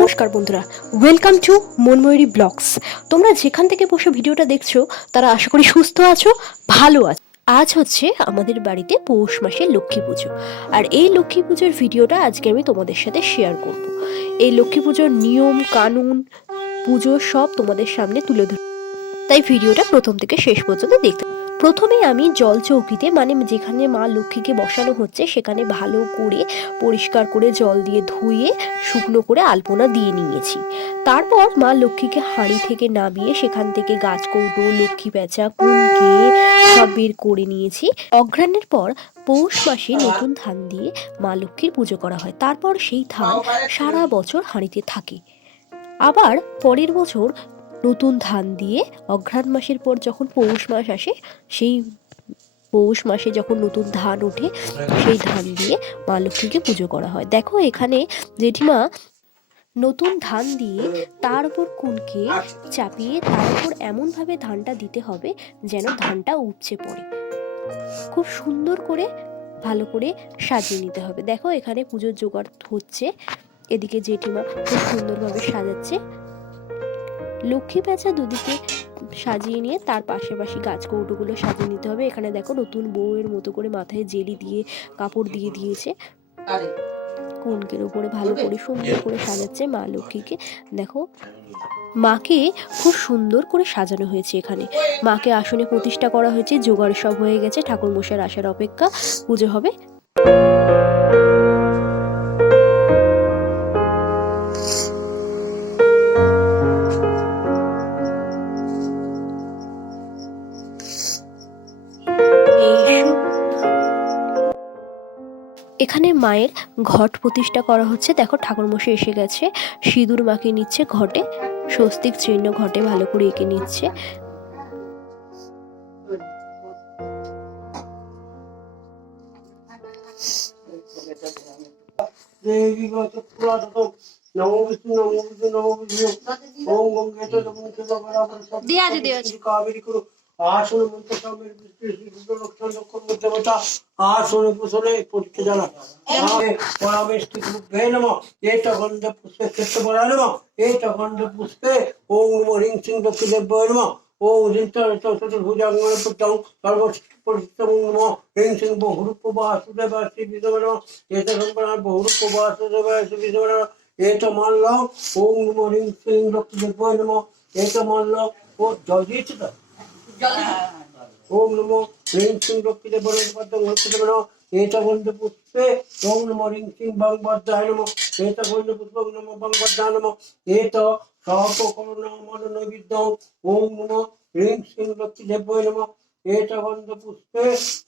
নমস্কার বন্ধুরা, welcome to মনময়ূরী blogs. তোমরা যেখান থেকে বসে ভিডিওটা দেখছো তারা আশা করি সুস্থ আছো, ভালো আছো। আজ হচ্ছে আমাদের বাড়িতে পৌষ মাসের লক্ষ্মী পুজো, আর এই লক্ষ্মী পুজোর ভিডিওটা আজকে আমি তোমাদের সাথে শেয়ার করব। এই লক্ষ্মী পুজোর নিয়ম কানুন, পুজো সব তোমাদের সামনে তুলে ধরব, তাই ভিডিওটা প্রথম থেকে শেষ পর্যন্ত দেখতে। প্রথমে আমি জল চৌকিতে, মানে যেখানে মা লক্ষ্মীকে বসানো হচ্ছে সেখানে ভালো করে পরিষ্কার করে জল দিয়ে ধুয়ে শুকনো করে আলপনা দিয়ে নিয়েছি। তারপর মা লক্ষ্মীকে হাঁড়ি থেকে নামিয়ে সেখান থেকে গাছ কৌটো, লক্ষ্মী প্যাঁচা, কুমকে সব বের করে নিয়েছি। অঘ্রাণের পর পৌষ মাসে নতুন ধান দিয়ে মা লক্ষ্মীর পুজো করা হয়। তারপর সেই ধান সারা বছর হাঁড়িতে থাকে। আবার পরের বছর নতুন ধান দিয়ে অঘ্রাণ মাসের পর যখন পৌষ মাস আসে, সেই পৌষ মাসে যখন নতুন ধান ওঠে সেই ধান দিয়ে মা লক্ষ্মীকে পুজো করা হয়। দেখো এখানে জেঠিমা নতুন ধান দিয়ে তার উপর কুলকে চাপিয়ে তার উপর এমনভাবে ধানটা দিতে হবে যেন ধানটা উপচে পড়ে। খুব সুন্দর করে ভালো করে সাজিয়ে নিতে হবে। দেখো এখানে পুজোর জোগাড় হচ্ছে, এদিকে জেঠিমা খুব সুন্দরভাবে সাজাচ্ছে। লক্ষ্মী প্যাঁচা দুদিকে সাজিয়ে নিয়ে তার পাশাপাশি গাছ কৌটোগুলো সাজিয়ে নিতে হবে। এখানে দেখো নতুন বউয়ের মতো করে মাথায় জেলি দিয়ে কাপড় দিয়ে দিয়েছে, কুনকের উপরে ভালো করে সুন্দর করে সাজাচ্ছে মা লক্ষ্মীকে। দেখো মাকে খুব সুন্দর করে সাজানো হয়েছে। এখানে মাকে আসনে প্রতিষ্ঠা করা হয়েছে, জোগাড় সব হয়ে গেছে, ঠাকুর মশাইয়ের আসার অপেক্ষা, পুজো হবে। এখানে মায়ের ঘট প্রতিষ্ঠা করা হচ্ছে। দেখো ঠাকুরমশাই এসে গেছে, সিঁদুর মাখিয়ে নিচ্ছে ঘটে, স্বস্তিক চিহ্ন ঘটে ভালো করে এঁকে নিচ্ছে। আসনে মন্ত্রসমের দেবতা আসনে কুশলে পরীক্ষা জানা পরামেষ্টিভ্যে নম এটা গন্ধ পুষ্পে ক্ষেত্র বলা নম এটা গন্ধ পুষ্পে ওম নম হ্রিং সিং দক্ষি দেব্য নম ওম চতুর্ভুজাঙ্গন পুত্রং সর্বপরিচিতং নম হ্রিং সিং বহুরূপ বাসুদেব শ্রী বিষ্ণু নম এটা সম্পন্ন বহুরূপ বাসুদেব শ্রী বিষ্ণু নম এটা মানল ওম নম হ্রিং সিং দক্ষি দেব্য নম এটা মানল ও জল দিয়েছে তো। ওম নমো হ্রিং সিং লক্ষ্মীতে বরদপদ্ম লক্ষ্মীতে নমঃ এটা গন্ধ পুষ্পে ওম নমো হ্রিং সিং বংবদ্ধায় নমঃ এটা গন্ধ পুষ্প নমঃ বংবদ্ধায় নমঃ এটা সর্বকরুণা মন নৈবেদ্যং ওম নমো হ্রিং সিং লক্ষ্মীদেব্যৈ নমঃ এটা গন্ধ পুষ্পে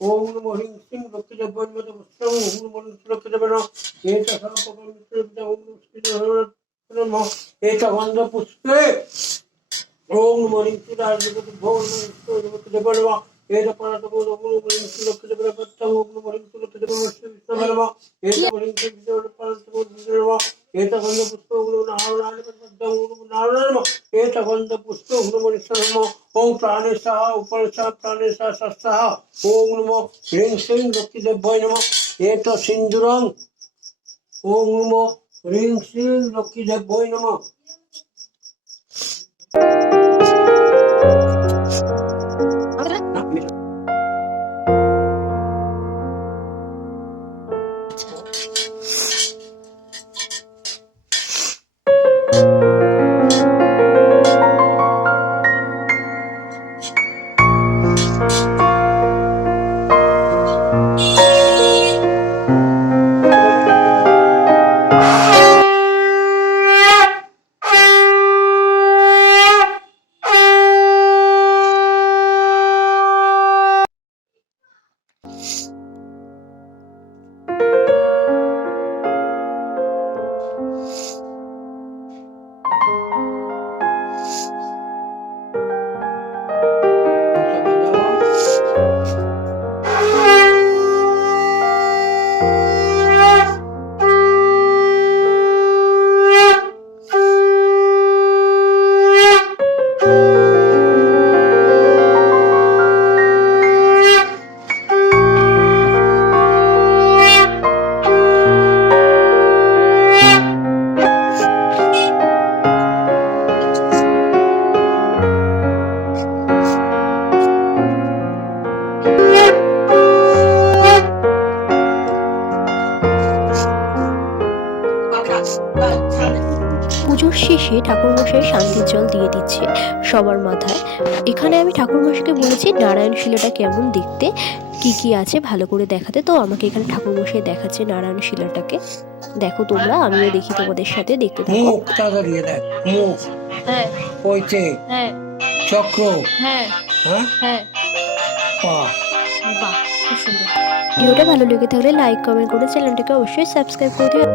ওম নমো হ্রিং সিং লক্ষ্মীদেব্যৈ নমঃ পুষ্পং ওম নমো লক্ষ্মীদেব্যৈ নমঃ এটা সর্বকরুণা ওম নমঃ এটা গন্ধ পুষ্পে ওম নমো হ্রিং সিং লক্ষ্মীদেব্যৈ নমঃ এটা পরাতো ওম নমো হ্রিং সিং লক্ষ্মীদেব্যৈ নমঃ ওম নমো হ্রিং সিং লক্ষ্মীদেব্যৈ নমঃ এটা হ্রিং সিং পরাতো ওম নমঃ এটা গন্ধ পুষ্প ওম নমো নারায়ণায় নমঃ ওম নমো নারায়ণায় নমঃ এটা গন্ধ পুষ্প ওম নমো নিঃসার নমঃ ওম প্রাণেশাহ উপরশাহ প্রাণেশাহ সস্তাহ ওম নমো হ্রিং সিং লক্ষ্মীদেব্যৈ নমঃ এটা সিন্দুরং ওম নমো হ্রিং সিং লক্ষ্মীদেব্যৈ নমঃ। এসে ঠাকুরমশাই শান্তির জল দিয়ে দিচ্ছে সবার মাথায়। এখানে আমি ঠাকুরমশাইকে বলেছি নারায়ণ শিলাটা কেমন দেখতে, কি কি আছে ভালো করে দেখাতে। তো আমাকে এখানে ঠাকুরমশাই দেখাচ্ছে নারায়ণ শিলাটাকে। দেখো তোমরা, আমিও দেখি তোমাদের সাথে, দেখতে থাকো। মুখ তাড়াতাড়ি দেখ, মুখ, হ্যাঁ ওইতে হ্যাঁ চক্র, হ্যাঁ হ্যাঁ, হ্যাঁ, পা। বাহ খুব সুন্দর। ভিডিওটা ভালো লেগে থাকলে লাইক কমেন্ট করে চ্যানেলটাকে অবশ্যই সাবস্ক্রাইব করে দিও।